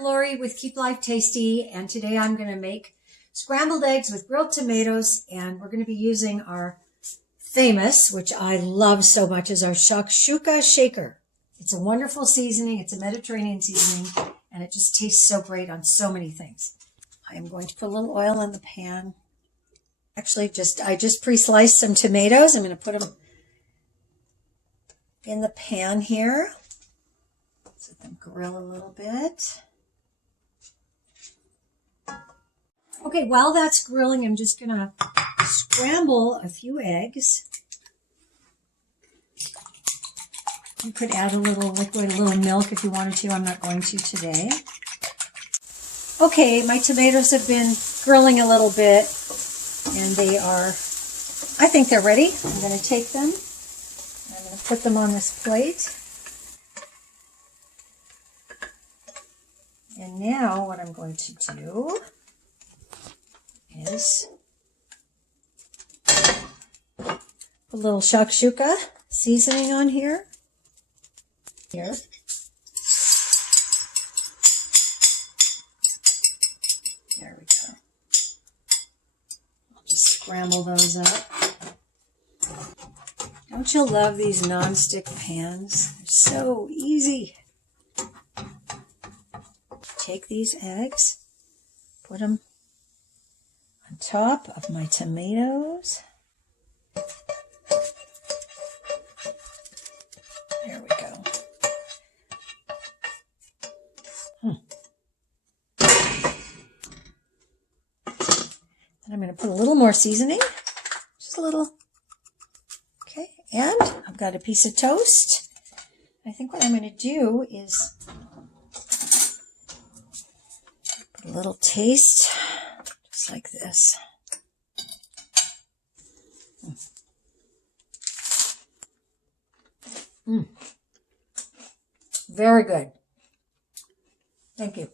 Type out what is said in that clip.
I'm Lory with Keep Life Tasty, and today I'm going to make scrambled eggs with grilled tomatoes, and we're going to be using our famous, which I love so much, is our Shakshuka Shaker. It's a wonderful seasoning. It's a Mediterranean seasoning, and it just tastes so great on so many things. I am going to put a little oil in the pan. Actually, I just pre-sliced some tomatoes. I'm going to put them in the pan here. Let them grill a little bit. Okay, while that's grilling, I'm just going to scramble a few eggs. You could add a little liquid, a little milk if you wanted to. I'm not going to today. Okay, my tomatoes have been grilling a little bit, and I think they're ready. I'm going to take them, and I'm going to put them on this plate. And now what I'm going to do is put a little shakshuka seasoning on here. There we go. I'll just scramble those up. Don't you love these non-stick pans? They're so easy. Take these eggs, put them on top of my tomatoes. There we go. Then I'm going to put a little more seasoning, just a little. Okay, and I've got a piece of toast. I think what I'm going to do is a little taste, just like this. Very good. Thank you.